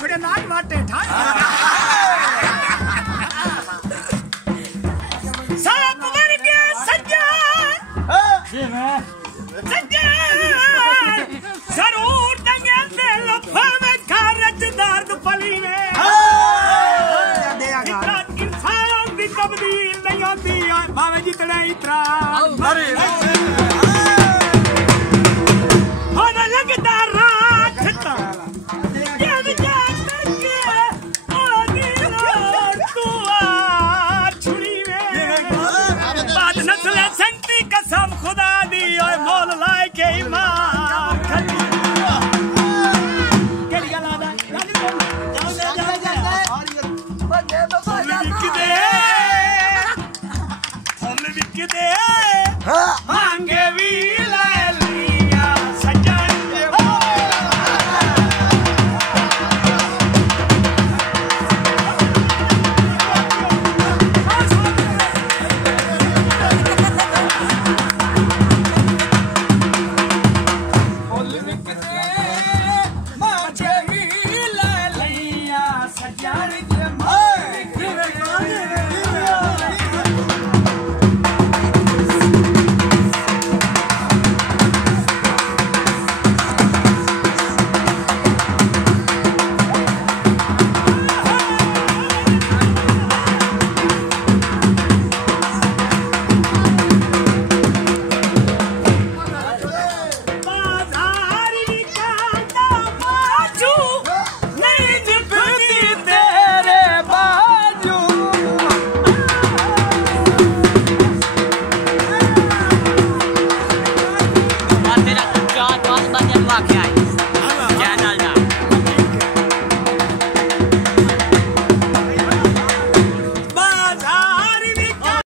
छोड़े नाक मारते ठाक सांप मर गया सज्जन जरूर दंगे दिल में खारज दर्द पली में इंसान की तब्दील नहीं होती भावे जितने इतरा